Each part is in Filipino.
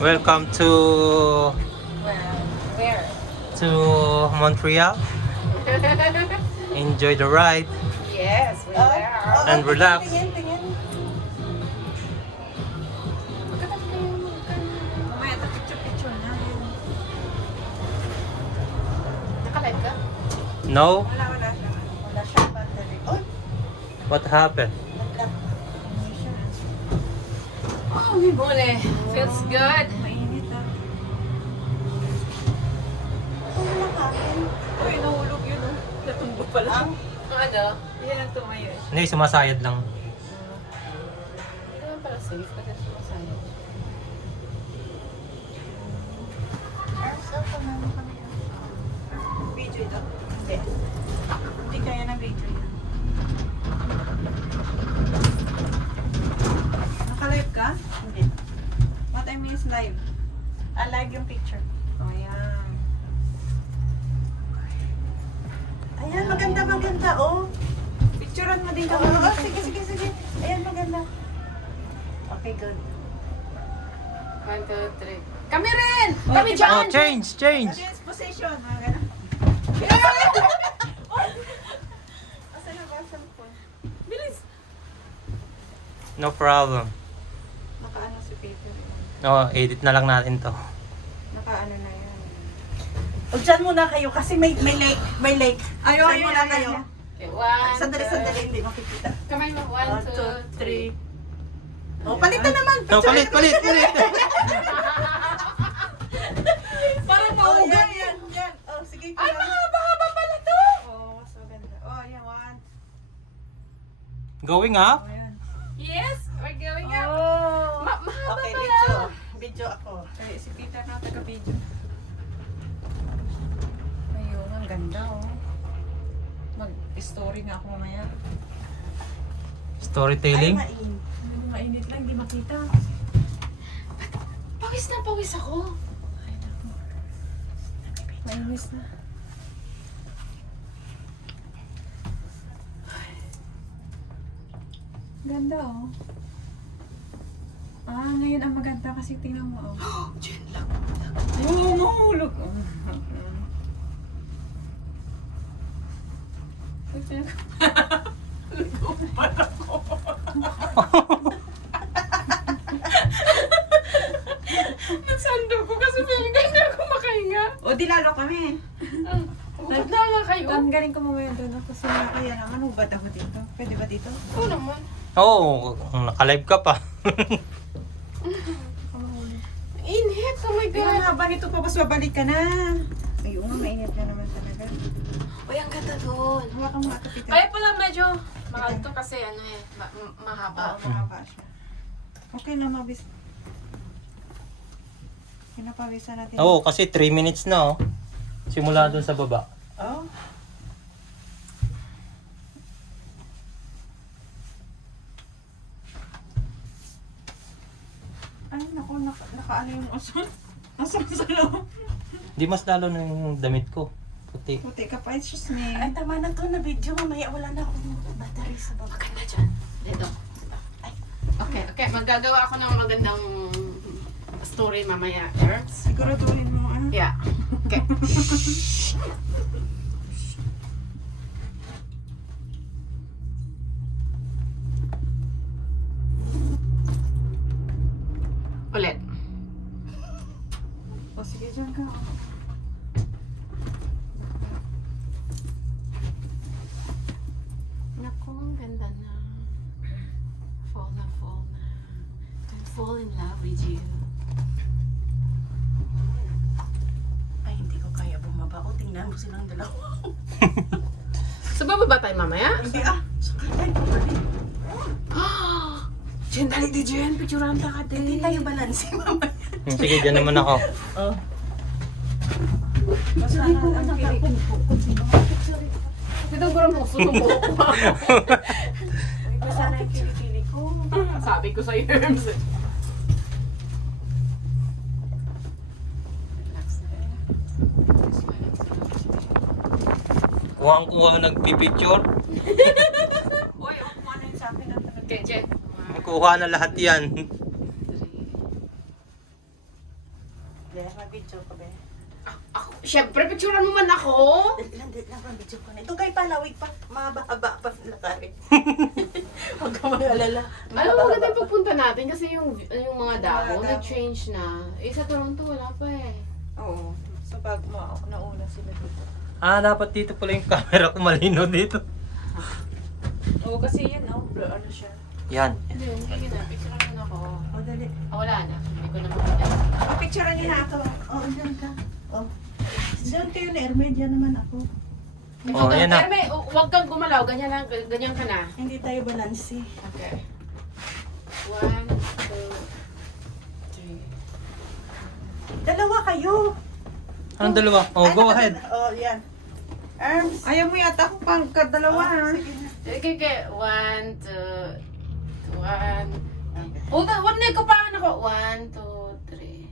Welcome to Where? Montreal. Enjoy the ride Yes, we're there. and relax. Tingin. Mamaya ito picture na. Nakalive ka? No? Wala siya. Wala siya battery. Oh, What happened? nag-lock. Oh, may bole. Feels good. Mainit ah. Ano nakakin? Uy, nahulog yun oh. Natumbo pala. Ano? Yan ang tumayo eh. Hindi, sumasayad lang. Kaya pala safe kasi sumasaya. Video ito? Hindi. Hindi kaya ng video yan. Naka-live ka? Hindi. What I mean is live. Live yung picture. Oh, yan. Ayan, maganda, oh. Picturean mo din kami. Oh, sige. Ayan, maganda. Okay, good. 1, 2, 3. Kami rin! Kami diba? dyan! Oh, change! Audience position. Mga ganun. Asan na ba? Asan po? Bilis. No problem. Nakaano si Peter. No, edit na lang natin to. Nakaano na yan. O dyan muna kayo kasi may lake. Dyan muna kayo. Okay, 1, Sandali, hindi makikita. Kamay mo. 1, 2, 3. O, palitan naman. No, palit! Parang Oh, yan. Oh, sige. Ay, mahaba pala to. Oh, mas maganda. Oh, yan. One. Going up? Oh, yan. Yes! We're going up! Oh. Mahaba Okay, pala! video ako. Kaya si Peter na taga-video. Ayun, ang ganda oh. Mag-story nga ako mamaya. Storytelling? Mainit lang, hindi makita. Pawis na pawis ako. Mainis na. Ganda oh. Ngayon ang maganda kasi tingnan mo oh. Diyan lang. Oo, mahulog. Nasando ko kasi feeling ko hindi ako makahinga. O, di lalo kami. Huwag na nga kayo. Ang galing ko mamaya doon ako. Kasi kaya naman, hubad ako dito. Pwede ba dito? Oo naman. Oo, nakalive ka pa. Inhit! Oh my Kaya God! haba nito pa, mas babalik ka na. Ayun, mainit na naman talaga. Uy, ang ganda doon. Hawakan mo ito, Peter. Kaya pala medyo mahal to kasi ano eh, mahaba. Oo, mahaba siya. Okay na, mabis. Pinapawisan natin. Oo, kasi 3 minutes na oh. Simula dun sa baba. Oh. Ay, naku, nakaano yung asun. Asun sa loob. Di mas lalo na yung damit ko. Puti. Puti ka pa, it's just me. Ay, tama na to na video. Mamaya wala na akong battery sa baba. Maganda dyan. Dito. Okay. Magagawa ako ng magandang story mamaya, Erz. Siguraduhin mo, ano? Yeah. Okay. Ulit. O, sige, dyan ka. Naku, ang ganda na. Fall na. Can fall in love with you. Ay, hindi ko kaya bumaba. O, tingnan mo silang dalawa. So, bababa tayo mamaya? Hindi sakay tayo pabalik. Jen, dali di Jen. Picturean ka Hindi din. tayo balansi mamaya. Sige, dyan naman ako. Oh. Basta Sabi ko, ang anak kilig. kung sino makapicture. Ito parang puso ng buhok ko. Basta na yung kilikili ko. Sabi ko sa'yo, Erz. Relax na. Kuha nagpipicture. Uy, kung ano yun sa akin ang talaga. Okay, Jen. Kuha na lahat yan. Blair, mag-video ka ba? Ako, syempre, picturean mo man ako. Dali lang, mag-video ka na. Ito kay palawig pa. Mahaba-haba pa ng lakari. Huwag ka mag-alala. Alam mo, maganda yung pagpunta natin kasi yung mga dako, Mga nag-change na. Eh, sa Toronto, wala pa eh. Oo. So, pag nauna sila dito. Dapat dito pala yung camera ko malino dito. Oo, kasi yan, blur, ano siya. Yan. Hindi, hindi na. Picturean mo na ako. O, dali. Wala na. Hindi ko na makita. Picturean niyo na ako. Diyan ka. Diyan kayo na Ermed, yan naman ako. Yan na. Pero may, huwag kang gumalaw. Ganyan lang, ganyan ka na. Hindi tayo balansi. Okay. 1, 2, 3. Dalawa kayo. Anong dalawa? Go ahead. Yan. Arms. Ayaw mo yata akong pangkadalawa ha. Sige na. Okay. 1, 2, 1. Huwag na ikapahan ako. 1, 2, 3.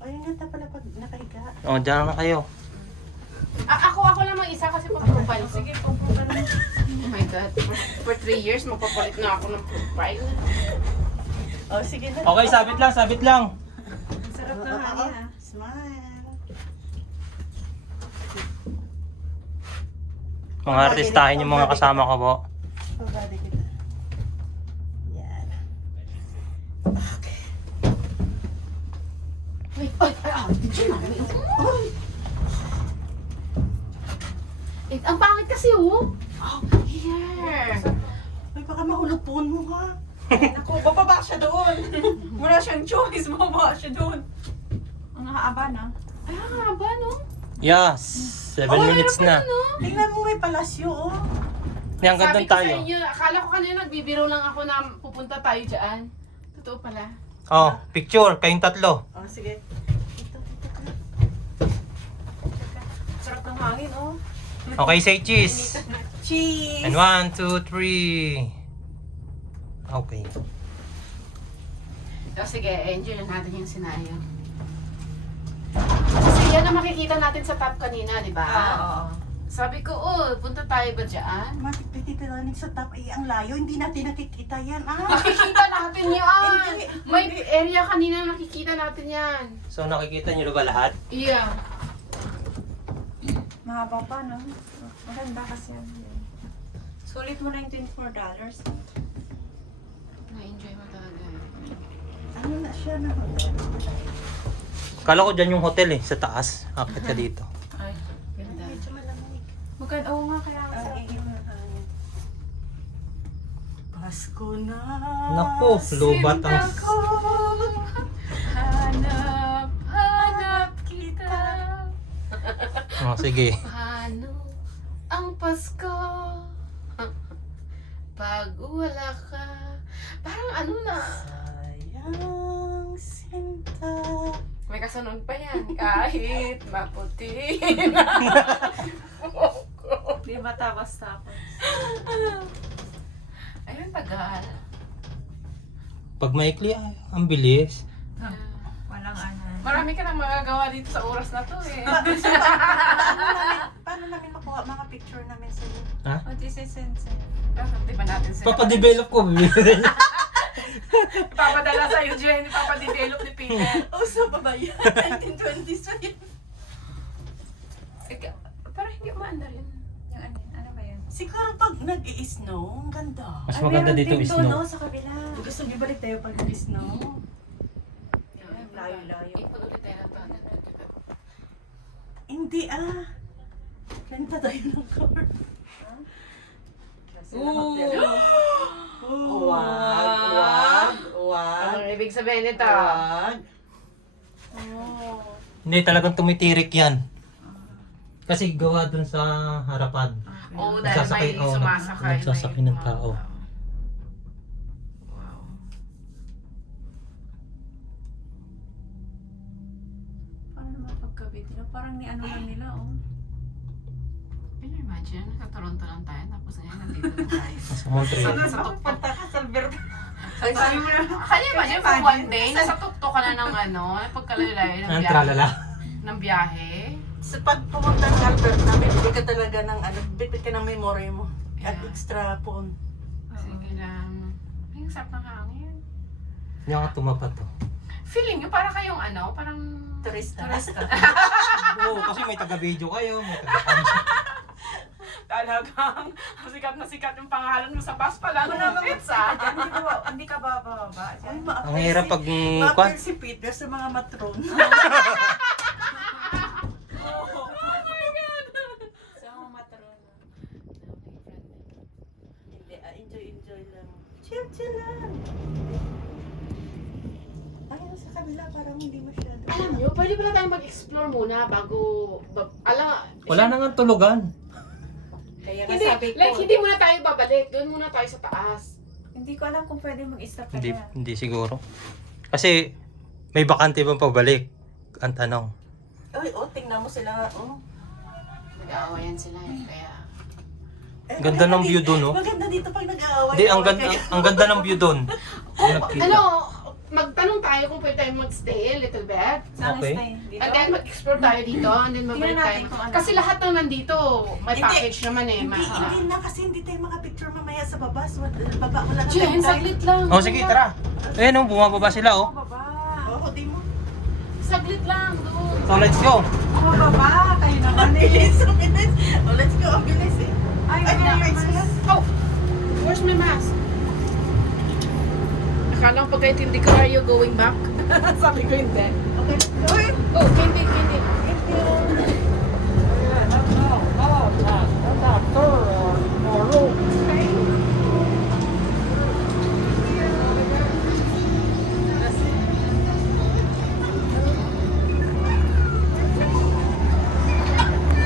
Ayun nga pala pag nakahiga. Diyan na kayo. Ako lang mag-isa kasi papapapal ko. Sige, pupo ka na. Oh my God. For 3 years, magpapalit na ako ng profile. Sige na. Okay, sabit lang. Ang sarap na hangin ha. Smile. Mga artistahin yung mga kasama ko po. Pabali kita. Yan. Okay. Wait, dyan na. Ang pangit kasi oh. Here. Ay, baka mahulog phone mo ha. Naku, bababa siya doon. Wala siyang choice, bababa siya doon. Ang nakaaban ha. Ay, ang haba no? Yes. 7 minutes na. Tingnan mo may palasyo Yan, Sabi gandang ko sa tayo. inyo, akala ko kanina nagbibiro lang ako na pupunta tayo dyan. Totoo pala. Picture. Kayong tatlo. Sige. Ito. Sarap ng hangin oh. Okay, say cheese. Cheese. And 1, 2, 3. Okay. So sige, enjoy lang natin yung scenario. Kasi yan ang makikita natin sa top kanina, di ba? Oo. Sabi ko, punta tayo ba dyan? Matitiranin sa top ay ang layo. Hindi natin nakikita yan. Nakikita natin yan! Hindi. May area kanina na nakikita natin yan. So, nakikita nyo na ba lahat? Yeah. Mahaba pa no. Maganda kasi yan. Sulit mo na yung $24. Na-enjoy mo talaga. Ano na siya na? Kala ko dyan yung hotel sa taas. Akit ka dito. Ay, ganda. Medyo malamig. Maganda, oo nga kaya nga sarap. Pasko na. Naku, lobat ang... Ako. Hanap kita. Sige. Paano ang Pasko? Pag wala ka. Parang ano na. Sayang sinta. May kasunod pa yan. Kahit maputi na. Di basta-basta ako. Ayun, tagal. Pag maikli, ang bilis. Walang ano. Marami ka nang magagawa dito sa oras na to eh. Paano namin makuha mga picture namin sa iyo? O, this is sense. Di ba natin sila? Papadevelop ko. Papadala sa'yo, Jen. Papadevelop ni Peter. So, pa ba yan? 1920s pa yan. Pero hindi maandar yun. Yung ano ba yan? Siguro pag nag-i-snow, ang ganda. Mas maganda dito is no. Sa kabila. Gusto niyo balik tayo pag nag-i-snow? Layo-layo. Ipon ulit tayo ng tanan. Hindi Planta tayo ng car. Wag. Anong ibig sabihin nito? Wag. Hindi, talagang tumitirik yan. Kasi gawa dun sa harapan. Oo, dahil may sumasakay. Nagsasakay ng tao. Wow. Paano naman pagkabit nila? Parang ni ano lang nila oh. Can you imagine? Sa Toronto lang tayo, tapos ngayon nandito na tayo. Sa Montreal. Sa tuktok. ka sa Alberta. Ay, sabi mo na. Can you imagine for one day, nasa tuktok ka na ng pagkalalay ng Ang biyahe. tralala. Ng biyahe. Sa pag pumunta ng Alberta, bibili ka talaga ng bibili ka ng memory mo. At Yeah. extra phone. Sige lang. Ay, ang sarap ng hangin. Hindi ako tumapat to. Feeling nyo, para kayong ano, parang... Turista. Oo, kasi may taga-video kayo, may taga-camera. Talagang sikat yung pangalan mo sa bus pa lang. Pizza. Hindi ka ba bababa? Ang hirap pag Ma-appeal si Peter sa mga matron. Sa mga matron. Hindi, enjoy lang. Chill lang. Ay, sa kabila parang hindi masyado. Alam nyo, pwede pala tayong mag-explore muna bago... Wala na nga tulugan. Kaya Hindi, sabi ko, like, hindi muna tayo babalik. Doon muna tayo sa taas. Hindi ko alam kung pwede mag-stop ka Hindi, na. hindi siguro. Kasi may bakante bang pabalik? Ang tanong. Uy, tingnan mo sila. Nag-aawayan sila eh, kaya... Ganda ng view dun, no? Maganda dito pag nag-aaway. Hindi, ang ganda ng view doon. Ano, magtanong tayo kung pwede tayo mag-stay a little bit. Saan Okay. stay? Dito? And then mag-explore tayo dito, and then mabalik Tingnan tayo. natin kung ano. Kasi lahat ng nandito, may Hindi. package naman eh. Hindi na kasi hindi tayo makapicture mamaya sa baba. So, baba mo lang ang Jen, time. saglit lang. Oh, sige, tara. Ayan, oh, bumababa sila, oh. Baba. Oo, di mo. Saglit lang, doon. So, let's go. Baba. Kayo naman Ang eh. bilis, ang bilis. Oh, let's go, ang bilis eh. Ay, Ay, wala may ka sila. Oh, where's my mask? Akala ko pagkaintindi ko, are you going back? Sabi ko hindi. Okay, let's go. Oh, hindi. Thank you.